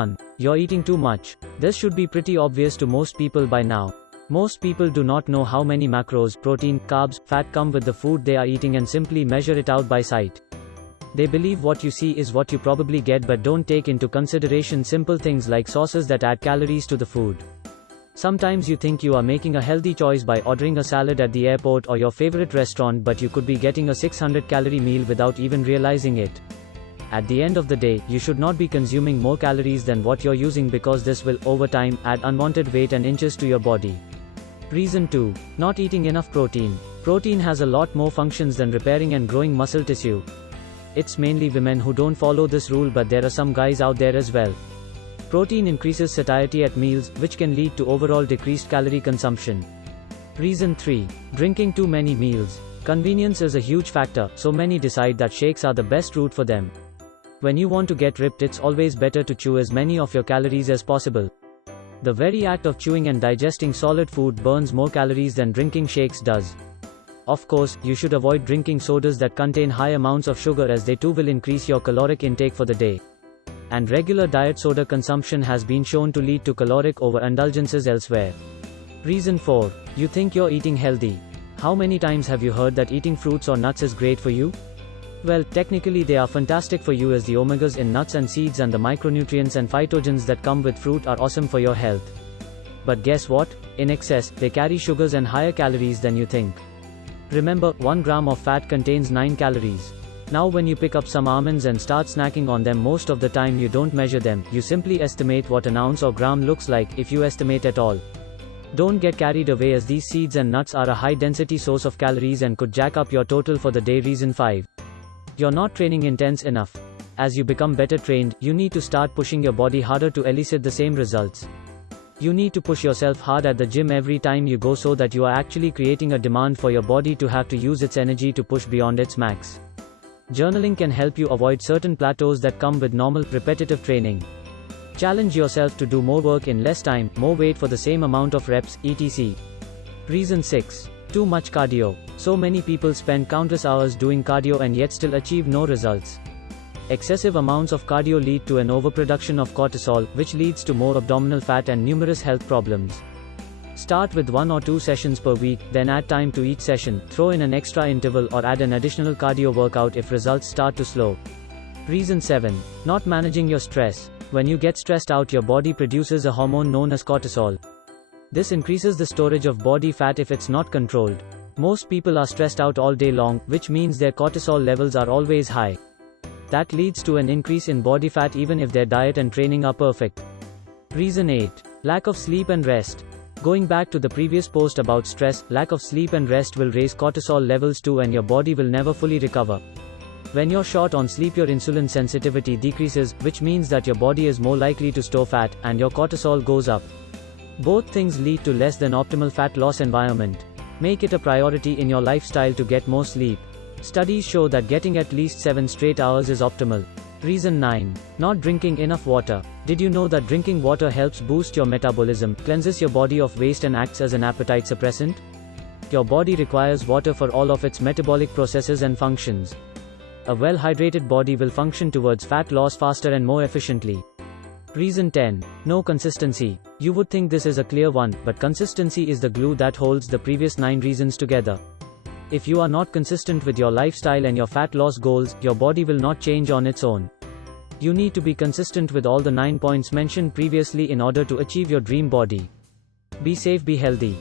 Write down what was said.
1. You're eating too much. This should be pretty obvious to most people by now. Most people do not know how many macros, protein, carbs, fat come with the food they are eating and simply measure it out by sight. They believe what you see is what you probably get but don't take into consideration simple things like sauces that add calories to the food. Sometimes you think you are making a healthy choice by ordering a salad at the airport or your favorite restaurant, but you could be getting a 600-calorie meal without even realizing it. At the end of the day, you should not be consuming more calories than what you're using, because this will, over time, add unwanted weight and inches to your body. Reason 2. Not eating enough protein. Protein has a lot more functions than repairing and growing muscle tissue. It's mainly women who don't follow this rule, but there are some guys out there as well. Protein increases satiety at meals, which can lead to overall decreased calorie consumption. Reason 3. Drinking too many meals. Convenience is a huge factor, so many decide that shakes are the best route for them. When you want to get ripped, it's always better to chew as many of your calories as possible. The very act of chewing and digesting solid food burns more calories than drinking shakes does. Of course, you should avoid drinking sodas that contain high amounts of sugar, as they too will increase your caloric intake for the day. And regular diet soda consumption has been shown to lead to caloric overindulgences elsewhere. Reason 4. You think you're eating healthy. How many times have you heard that eating fruits or nuts is great for you? Well, technically they are fantastic for you, as the omegas in nuts and seeds and the micronutrients and phytogens that come with fruit are awesome for your health. But guess what? In excess, they carry sugars and higher calories than you think. Remember, 1 gram of fat contains 9 calories. Now when you pick up some almonds and start snacking on them, most of the time you don't measure them, you simply estimate what an ounce or gram looks like, if you estimate at all. Don't get carried away, as these seeds and nuts are a high-density source of calories and could jack up your total for the day. Reason 5. You're not training intense enough. As you become better trained, you need to start pushing your body harder to elicit the same results. You need to push yourself hard at the gym every time you go, so that you are actually creating a demand for your body to have to use its energy to push beyond its max. Journaling can help you avoid certain plateaus that come with normal, repetitive training. Challenge yourself to do more work in less time, more weight for the same amount of reps, etc. Reason 6. Too much cardio. So many people spend countless hours doing cardio and yet still achieve no results. Excessive amounts of cardio lead to an overproduction of cortisol, which leads to more abdominal fat and numerous health problems. Start with 1 or 2 sessions per week, then add time to each session, throw in an extra interval or add an additional cardio workout if results start to slow. Reason 7. Not managing your stress. When you get stressed out, your body produces a hormone known as cortisol. This increases the storage of body fat if it's not controlled. Most people are stressed out all day long, which means their cortisol levels are always high. That leads to an increase in body fat even if their diet and training are perfect. Reason 8. Lack of sleep and rest. Going back to the previous post about stress, lack of sleep and rest will raise cortisol levels too, and your body will never fully recover. When you're short on sleep, your insulin sensitivity decreases, which means that your body is more likely to store fat, and your cortisol goes up. Both things lead to less than optimal fat loss environment. Make it a priority in your lifestyle to get more sleep. Studies show that getting at least 7 straight hours is optimal. Reason 9. Not drinking enough water. Did you know that drinking water helps boost your metabolism, cleanses your body of waste and acts as an appetite suppressant? Your body requires water for all of its metabolic processes and functions. A well-hydrated body will function towards fat loss faster and more efficiently. Reason 10. No consistency. You would think this is a clear one, but consistency is the glue that holds the previous 9 reasons together. If you are not consistent with your lifestyle and your fat loss goals, your body will not change on its own. You need to be consistent with all the 9 points mentioned previously in order to achieve your dream body. Be safe, be healthy.